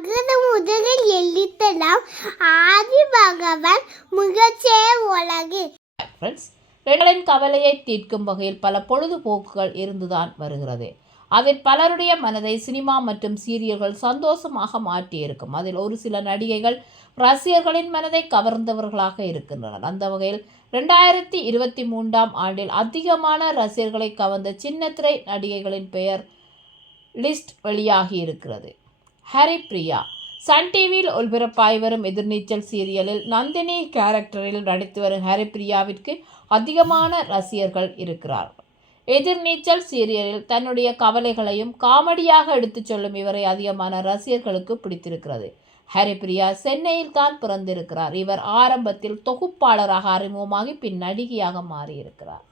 அகர முதலில் எழுத்தலாம். ஆதி பகவான் முகச்சே உலகு. பெண்களின் கவலையை தீர்க்கும் வகையில் பல பொழுதுபோக்குகள் இருந்துதான் வருகிறது. அதில் பலருடைய மனதை சினிமா மற்றும் சீரியல்கள் சந்தோஷமாக மாற்றியிருக்கும். அதில் ஒரு சில நடிகைகள் ரசிகர்களின் மனதை கவர்ந்தவர்களாக இருக்கின்றனர். அந்த வகையில் ரெண்டாயிரத்தி இருபத்தி மூன்றாம் ஆண்டில் அதிகமான ரசிகர்களை கவர்ந்த சின்னத்திரை நடிகைகளின் பெயர் லிஸ்ட் வெளியாகி இருக்கிறது ஹரிப்ரியா. சன் டிவியில் ஒளிபரப்பாகி வரும் எதிர்நீச்சல் சீரியலில் நந்தினி கேரக்டரில் நடித்து வரும் ஹரிப்ரியாவிற்கு அதிகமான ரசிகர்கள் இருக்கிறார்கள். எதிர்நீச்சல் சீரியலில் தன்னுடைய கவலைகளையும் காமெடியாக எடுத்துச் சொல்லும் இவரை அதிகமான ரசிகர்களுக்கு பிடித்திருக்கிறது. ஹரிப்ரியா சென்னையில் தான் பிறந்திருக்கிறார். இவர் ஆரம்பத்தில் தொகுப்பாளராக அறிமுகமாகி பின் நடிகையாக மாறியிருக்கிறார்.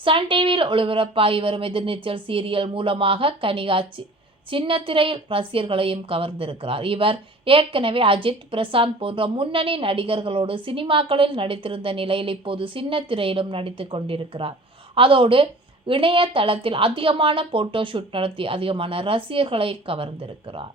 சன் டிவியில் ஒளிபரப்பாகி வரும் எதிர்நீச்சல் சீரியல் மூலமாக கனிகாட்சி சின்ன திரையில் ரசிகர்களையும் கவர்ந்திருக்கிறார். இவர் ஏற்கனவே அஜித் பிரசாந்த் போன்ற முன்னணி நடிகர்களோடு சினிமாக்களில் நடித்திருந்த நிலையில் இப்போது சின்ன திரையிலும் நடித்து கொண்டிருக்கிறார். அதோடு இணையதளத்தில் அதிகமான போட்டோ ஷூட் நடத்தி அதிகமான ரசிகர்களை கவர்ந்திருக்கிறார்.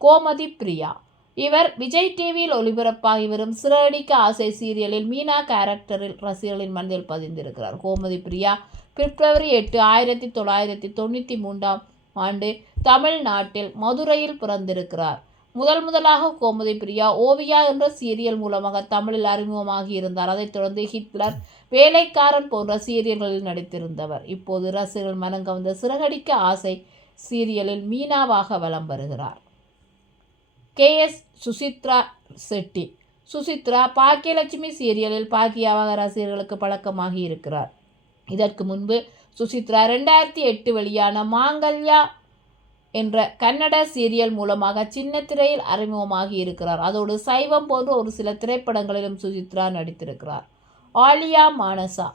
கோமதி பிரியா. இவர் விஜய் டிவியில் ஒளிபரப்பாகி வரும் சிறடிக்க ஆசை சீரியலில் மீனா கேரக்டரில் ரசிகர்களின் மனதில் பதிந்திருக்கிறார். கோமதி பிரியா பிப்ரவரி எட்டு ஆயிரத்தி தொள்ளாயிரத்தி தொண்ணூற்றி மூன்றாம் ஆண்டு தமிழ்நாட்டில் மதுரையில் பிறந்திருக்கிறார். முதல் முதலாக கோமதி பிரியா ஓவியா என்ற சீரியல் மூலமாக தமிழில் அறிமுகமாகி இருந்தார். அதைத் தொடர்ந்து ஹிட்லர் வேலைக்காரன் போன்ற சீரியல்களில் நடித்திருந்தவர். இப்போது ரசிகர்கள் மனங்கவந்த சிறகடிக்க ஆசை சீரியலில் மீனாவாக வலம் வருகிறார். கே. எஸ். சுசித்ரா செட்டி. சுசித்ரா பாக்கியலட்சுமி சீரியலில் பாக்கியாவாக ரசிகர்களுக்கு பழக்கமாகி இருக்கிறார். இதற்கு முன்பு சுசித்ரா ரெண்டாயிரத்தி எட்டு வெளியான மாங்கல்யா என்ற கன்னட சீரியல் மூலமாக சின்ன திரையில் அறிமுகமாகி இருக்கிறார். அதோடு சைவம் போன்ற ஒரு சில திரைப்படங்களிலும் சுஜித்ரா நடித்திருக்கிறார். ஆலியா மானசா.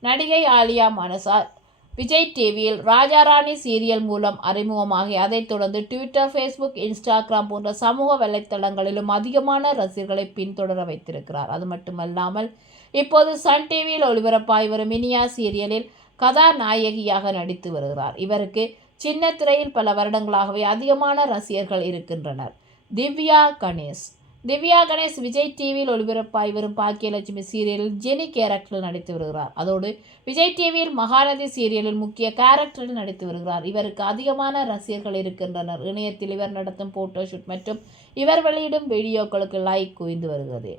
நடிகை ஆலியா மானசா விஜய் டிவியில் ராஜாராணி சீரியல் மூலம் அறிமுகமாகி அதைத் தொடர்ந்து ட்விட்டர் ஃபேஸ்புக் இன்ஸ்டாகிராம் போன்ற சமூக வலைத்தளங்களிலும் அதிகமான ரசிகர்களை பின்தொடர வைத்திருக்கிறார். அது மட்டுமல்லாமல் இப்போது சன் டிவியில் ஒளிபரப்பாகி வரும் மினியா சீரியலில் கதாநாயகியாக நடித்து வருகிறார். இவருக்கு சின்ன திரையில் பல வருடங்களாகவே அதிகமான ரசிகர்கள் இருக்கின்றனர். திவ்யா கணேஷ். திவ்யா கணேஷ் விஜய் டிவியில் ஒளிபரப்பாய் வரும் பாக்கியலட்சுமி சீரியலில் ஜெனி கேரக்டரில் நடித்து வருகிறார். அதோடு விஜய் டிவியில் மகாநதி சீரியலில் முக்கிய கேரக்டரில் நடித்து வருகிறார். இவருக்கு அதிகமான ரசிகர்கள் இருக்கின்றனர். இணையத்தில் இவர் நடத்தும் போட்டோஷூட் மற்றும் இவர் வெளியிடும் வீடியோக்களுக்கு லைக் குவிந்து வருகிறது.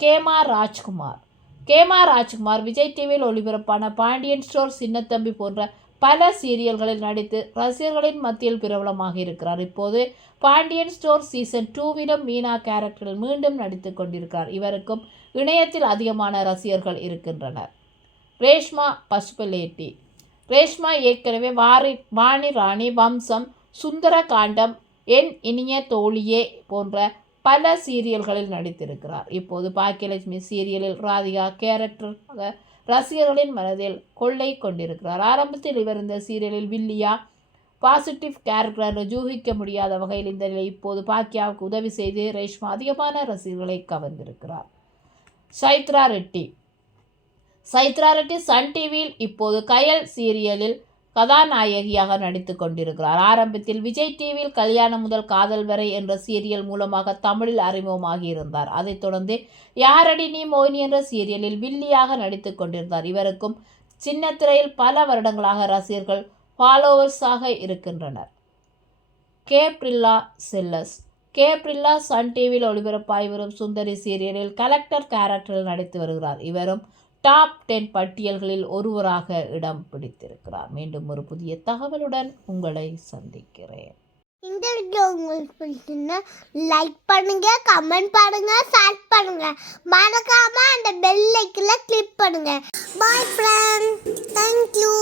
கேமா ராஜ்குமார். கேமா ராஜ்குமார் விஜய் டிவியில் ஒளிபரப்பான பாண்டியன் ஸ்டோர் சின்னத்தம்பி போன்ற பல சீரியல்களில் நடித்து ரசிகர்களின் மத்தியில் பிரபலமாக இருக்கிறார். இப்போது பாண்டியன் ஸ்டோர் சீசன் டூவிலும் மீனா கேரக்டரில் மீண்டும் நடித்து கொண்டிருக்கிறார். இவருக்கும் இணையத்தில் அதிகமான ரசிகர்கள் இருக்கின்றனர். ரேஷ்மா பசுபலேட்டி ரேஷ்மா ஏற்கனவே வாரி வாணி ராணி வம்சம் சுந்தர காண்டம் என் இனிய தோழியே போன்ற பல சீரியல்களில் நடித்திருக்கிறார். இப்போது பாக்கியலட்சுமி சீரியலில் ராதிகா கேரக்டராக ரசிகர்களின் மனதில் கொள்ளை கொண்டிருக்கிறார். ஆரம்பத்தில் இவர் இந்த சீரியலில் வில்லியா பாசிட்டிவ் கேரக்டர் ஜூகிக்க முடியாத வகையில் இந்த நிலை இப்போது பாக்கியாவுக்கு உதவி செய்து ரேஷ்மா அதிகமான ரசிகர்களை கவர்ந்திருக்கிறார். சைத்ரா ரெட்டி. சைத்ரா ரெட்டி சன் டிவியில் இப்போது கயல் சீரியலில் கதாநாயகியாக நடித்து கொண்டிருக்கிறார். ஆரம்பத்தில் விஜய் டிவியில் கல்யாணம் முதல் காதல் வரை என்ற சீரியல் மூலமாக தமிழில் அறிமுகமாகி இருந்தார். அதைத் தொடர்ந்து யாரடி நீ மோகினி என்ற சீரியலில் வில்லியாக நடித்து கொண்டிருந்தார். இவருக்கும் சின்ன திரையில் பல வருடங்களாக ரசிகர்கள் ஃபாலோவர்ஸாக இருக்கின்றனர். கேப்ரில்லா செல்லஸ். கேப்ரில்லா சன் டிவியில் ஒளிபரப்பாய் வரும் சுந்தரி சீரியலில் கலெக்டர் கேரக்டரில் நடித்து வருகிறார். இவரும் டாப் டென் பட்டியல்களில் ஒருவராக இடம் பிடித்திருக்கிறார். மீண்டும் ஒரு புதிய தகவலுடன் உங்களை சந்திக்கிறேன். இந்த வீடியோ உங்களுக்கு பிடிச்சிருந்தா லைக் பண்ணுங்க கமெண்ட் பண்ணுங்க ஷேர் பண்ணுங்க. மறக்காம அந்த பெல் ஐக்கன்ல கிளிக் பண்ணுங்க. பாய் ஃப்ரெண்ட் தேங்க்யூ